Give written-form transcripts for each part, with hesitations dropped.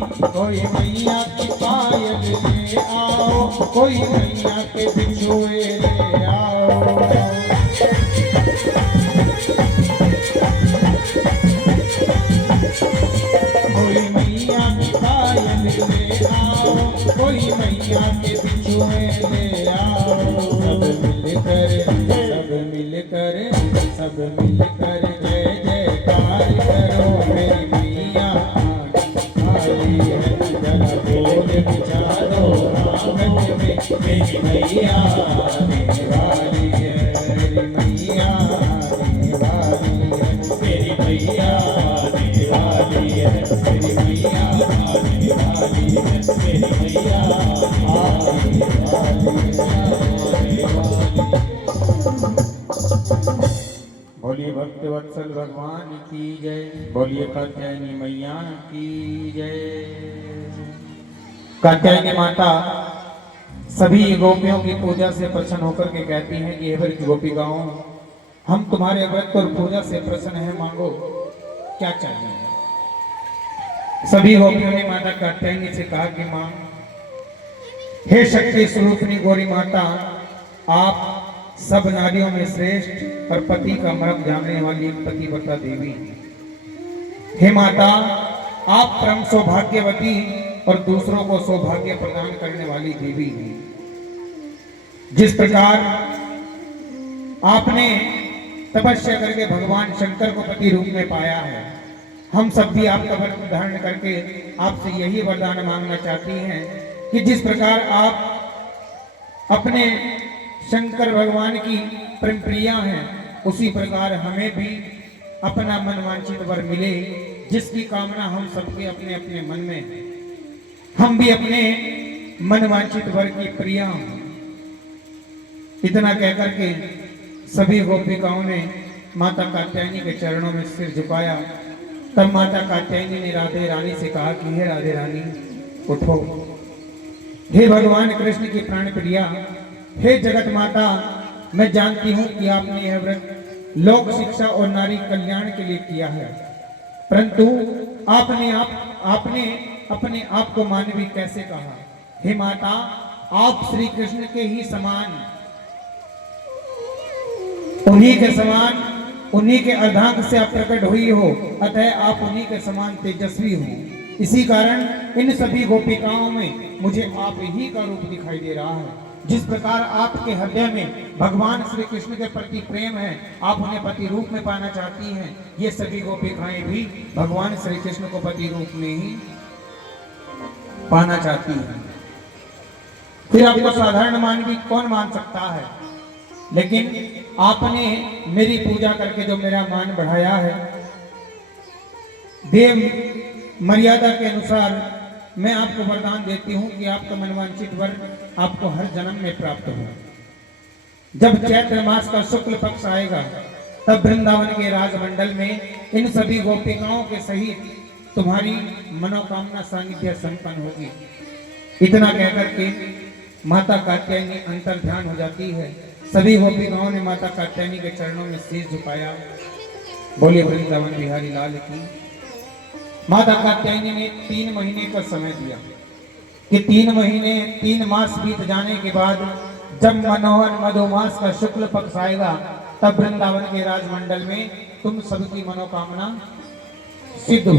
कोई मैया की पायल ले आओ, कोई मैया के बिछुए ले आओ। कोई मैया की पायल ले आओ, कोई मैया के बिछुए ले आओ। सब मिलकर सब मिलकर जय जयकार करो, मेरी मैया आई है। जरा बोल बिचारो आंगन में, मेरी मैया आने वाली है, मेरी मैया आने वाली है, मेरी मैया आने वाली है, मेरी मैया आने वाली है, मेरी मैया आने वाली है। बोलिए भक्त वत्सल भगवान की जय, बोलिए कात्यायनी मैया की जय। कात्यायनी माता सभी गोपियों की पूजा से प्रसन्न होकर के कहती हैं कि हे व्रत गोपिकाओं, हम तुम्हारे व्रत और पूजा से प्रसन्न हैं, मांगो क्या चाहिए। सभी गोपियों ने माता कात्यायनी से कहा कि मां, हे शक्ति स्वरूपिणी गौरी माता, आप सब नारियों में श्रेष्ठ और पति का मर्म जानने वाली एक पतिव्रता देवी। हे माता, आप परम सौभाग्यवती और दूसरों को सौभाग्य प्रदान करने वाली देवी हैं। जिस प्रकार आपने तपस्या करके भगवान शंकर को पति रूप में पाया है, हम सब भी आपका व्रत धारण करके आपसे यही वरदान मांगना चाहती हैं कि जिस प्रकार आप अपने शंकर भगवान की प्रेम प्रिया हैं, उसी प्रकार हमें भी अपना मनवांछित वर मिले, जिसकी कामना हम सबके अपने अपने मन में है। हम भी अपने मनवांछित वर की प्रिया हों। इतना कहकर के सभी गोपिकाओं ने माता कात्यायनी के चरणों में सिर झुकाया। तब माता कात्यायनी ने राधे रानी से कहा कि हे राधे रानी, उठो। हे भगवान कृष्ण की प्राण प्रिया, हे जगत माता, मैं जानती हूं कि आपने यह व्रत लोक शिक्षा और नारी कल्याण के लिए किया है, परंतु आपने अपने आप को मानवी कैसे कहा। हे माता, आप श्री कृष्ण के ही समान, उन्हीं के समान, उन्हीं के अर्धांग से आप प्रकट हुई हो, अतः आप उन्हीं के समान तेजस्वी हो। इसी कारण इन सभी गोपिकाओं में मुझे आप ही का रूप दिखाई दे रहा है। जिस प्रकार आपके हृदय में भगवान श्री कृष्ण के प्रति प्रेम है, आप उन्हें पति रूप में पाना चाहती हैं, ये सभी गोपिकाएं भी भगवान श्री कृष्ण को पति रूप में ही पाना चाहती हैं। फिर आपको साधारण मानवी कौन मान सकता है, लेकिन आपने मेरी पूजा करके जो मेरा मान बढ़ाया है, देव मर्यादा के अनुसार मैं आपको वरदान देती हूं कि आपका मनवांछित वर आपको हर जन्म में प्राप्त हो। जब चैत्र मास का शुक्ल पक्ष आएगा, तब वृंदावन के राजमंडल में इन सभी गोपिकाओं के सहित तुम्हारी मनोकामना सानिध्य संपन्न होगी। इतना कहकर के माता कात्यायनी अंतर ध्यान हो जाती है। सभी गोपिकाओं ने माता कात्यायनी के चरणों में शीश झुकाया। बोलिए वृंदावन बिहारी लाल की। माता कात्यायनी ने 3 महीने का समय दिया कि 3 महीने 3 मास बीत जाने के बाद जब मनोहर मधुमास का शुक्ल पक्ष आएगा, तब वृंदावन के राजमंडल में तुम सबकी मनोकामना सिद्ध हो।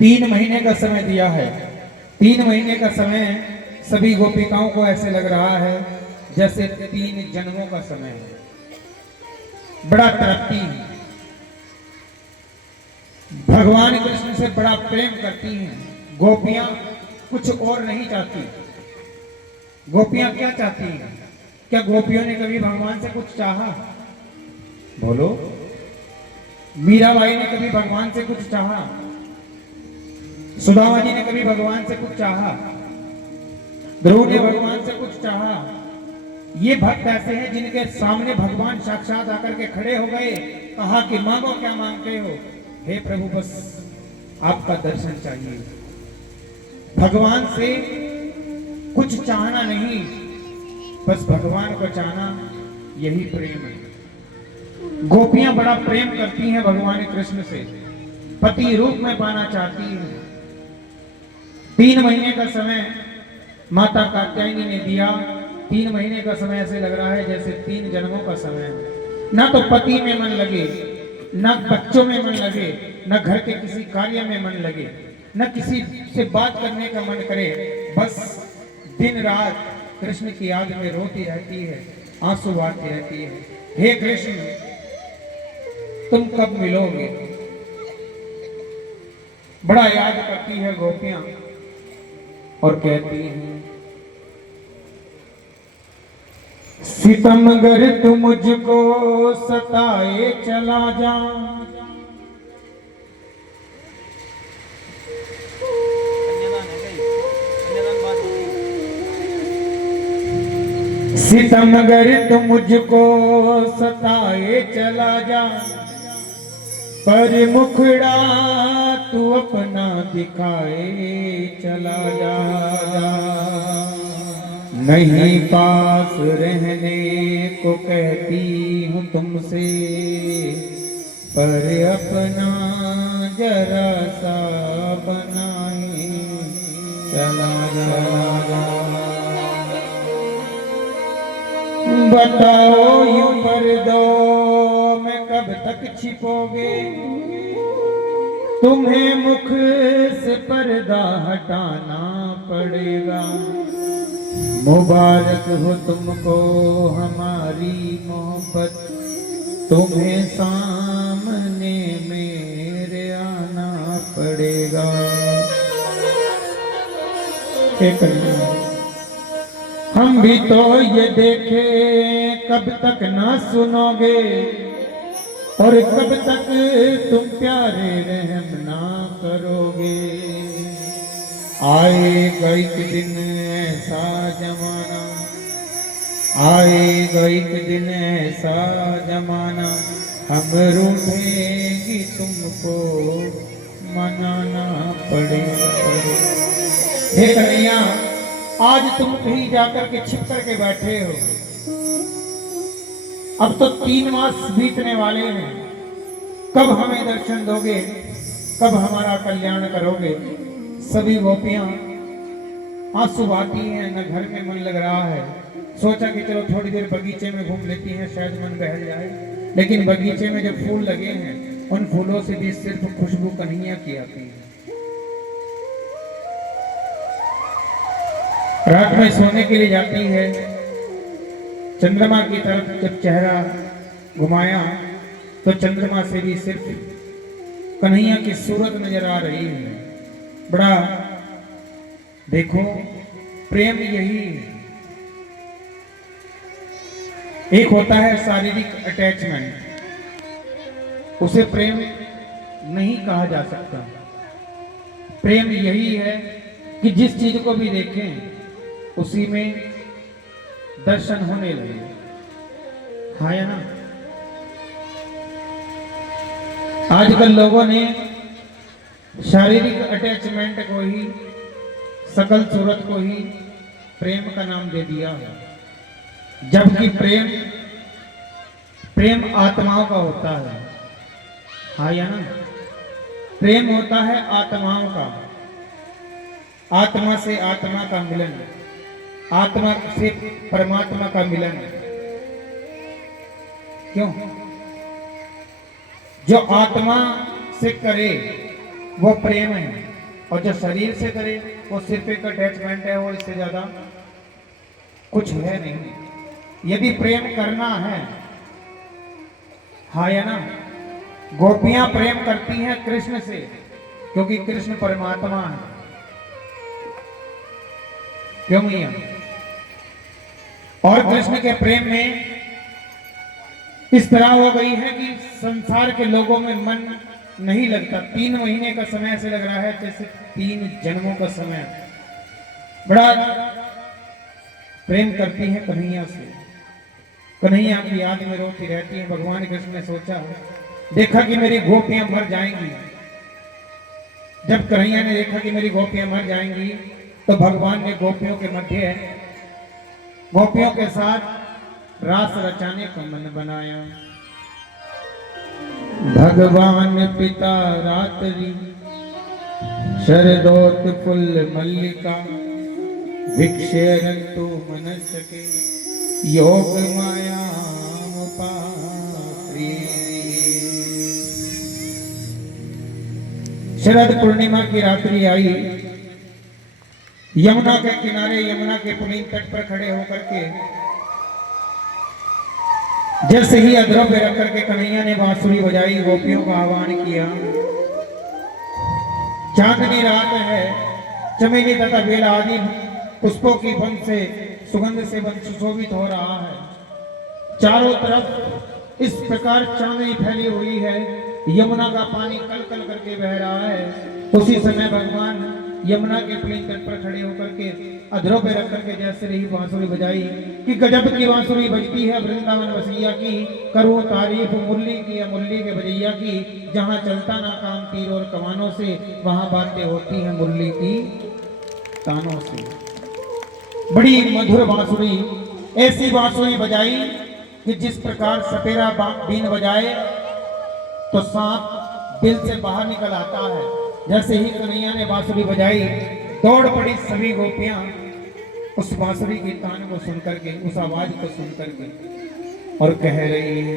3 महीने का समय दिया है। 3 महीने का समय सभी गोपिकाओं को ऐसे लग रहा है जैसे 3 जन्मों का समय है। बड़ा तृप्ति है, भगवान कृष्ण से बड़ा प्रेम करती हैं। गोपियां कुछ और नहीं चाहती। गोपियां क्या चाहती हैं? क्या गोपियों ने कभी भगवान से कुछ चाहा? बोलो। मीराबाई ने कभी भगवान से कुछ चाहा? सुदामा जी ने कभी भगवान से कुछ चाहा? ध्रुव ने भगवान से कुछ चाहा? ये भक्त ऐसे हैं जिनके सामने भगवान साक्षात आकर के खड़े हो गए, कहा कि मांगो क्या मांगते हो? हे प्रभु, बस आपका दर्शन चाहिए। भगवान से कुछ चाहना नहीं, बस भगवान को चाहना, यही प्रेम है। गोपियां बड़ा प्रेम करती हैं भगवान कृष्ण से। पति रूप में पाना चाहती हूँ। 3 महीने का समय माता कात्यायनी ने दिया। 3 महीने का समय ऐसे लग रहा है जैसे 3 जन्मों का समय है। ना तो पति में मन लगे, न बच्चों में मन लगे, न घर के किसी कार्य में मन लगे, न किसी से बात करने का मन करे। बस दिन रात कृष्ण की याद में रोती रहती है, आंसू बहाती रहती है। हे कृष्ण, तुम कब मिलोगे? बड़ा याद करती है गोपियां और कहती हैं, सितमगर तू मुझको सताए चला जा, सितमगर तू मुझको सताए चला जा, पर मुखड़ा तू अपना दिखाए चला जा। नहीं पास रहने को कहती हूँ तुमसे, पर अपना जरा सा बनाए चला जा। बताओ यूं पर्दों में कब तक छिपोगे, तुम्हें मुख से पर्दा हटाना पड़ेगा। मुबारक हो तुमको हमारी मोहब्बत, तुम्हें सामने मेरे आना पड़ेगा। हम भी तो ये देखे कब तक ना सुनोगे, और कब तक तुम प्यारे रहम ना करोगे। आएगा एक दिन ऐसा जमाना, आएगा एक दिन ऐसा जमाना, हम रूठेंगी तुमको मनाना पड़ेगा। हे कन्हैया, आज तुम कहीं जाकर के छिप करके बैठे हो। अब तो 3 मास बीतने वाले हैं। कब हमें दर्शन दोगे, कब हमारा कल्याण करोगे? सभी गोपियां आंसू बहाती हैं, न घर में मन लग रहा है। सोचा कि चलो थोड़ी देर बगीचे में घूम लेती हैं, शायद मन बहल जाए। लेकिन बगीचे में जो फूल लगे हैं, उन फूलों से भी सिर्फ खुशबू कन्हैया की आती है। रात में सोने के लिए जाती है, चंद्रमा की तरफ जब चेहरा घुमाया तो चंद्रमा से भी सिर्फ कन्हैया की सूरत नजर आ रही है। बड़ा देखो, प्रेम यही है। एक होता है शारीरिक अटैचमेंट, उसे प्रेम नहीं कहा जा सकता। प्रेम यही है कि जिस चीज को भी देखें उसी में दर्शन होने लगे। हाँ या ना? आजकल लोगों ने शारीरिक अटैचमेंट को ही, सकल सूरत को ही प्रेम का नाम दे दिया है। जबकि प्रेम आत्माओं का होता है। हाँ या ना? प्रेम होता है आत्माओं का, आत्मा से आत्मा का मिलन, आत्मा से परमात्मा का मिलन। क्यों? जो आत्मा से करे वो प्रेम है, और जो शरीर से करे वो सिर्फ एक अटैचमेंट है, वो इससे ज्यादा कुछ है नहीं। यदि प्रेम करना है, हाँ या ना? गोपियां प्रेम करती हैं कृष्ण से, क्योंकि कृष्ण परमात्मा है। क्यों भैया? और कृष्ण के प्रेम में इस तरह हो गई है कि संसार के लोगों में मन नहीं लगता। 3 महीने का समय ऐसे लग रहा है जैसे 3 जन्मों का समय। बड़ा प्रेम करती है कन्हैया से, कन्हैया की याद में रोती रहती है। भगवान कृष्ण ने सोचा, देखा कि मेरी गोपियां मर जाएंगी। जब कन्हैया ने देखा कि मेरी गोपियां मर जाएंगी, तो भगवान ने गोपियों के मध्य, गोपियों के साथ रास रचाने का मन बनाया। भगवान पिता रात्रि शरदोत फुल मल्लिका भिक्षेरंतु मनस्के योग माया शरद पूर्णिमा की रात्रि आई। यमुना के किनारे यमुना के पुनीत तट पर खड़े होकर के जैसे ही अद्रव्य रख करके कन्हैया ने बांसुरी बजाई, गोपियों का आह्वान किया। चांदनी रात है, चमेली तथा बेला आदि पुष्पों की बन से सुगंध से वन सुशोभित हो रहा है। चारों तरफ इस प्रकार चांदनी फैली हुई है, यमुना का पानी कल कल करके बह रहा है। उसी समय भगवान यमुना के पुनीत तट पर खड़े होकर के अधरों पे रख करके जैसे रही बांसुरी बजाई कि गजब की बांसुरी बजती है वृंदावन वसैया की, करूं तारीफ मुरली की या मुरली के बजैया की। जहां चलता ना काम तीर और कमानों से, वहां बातें होती हैं मुरली की तानों से। बड़ी मधुर बांसुरी, ऐसी बांसुरी बजाई कि जिस प्रकार सपेरा बीन बजाए तो सांप दिल से बाहर निकल आता है। जैसे ही कन्हैया ने बांसुरी बजाई, दौड़ पड़ी सभी गोपियां उस बांसुरी के तान को सुनकर के, उस आवाज को सुनकर के, और कह रही है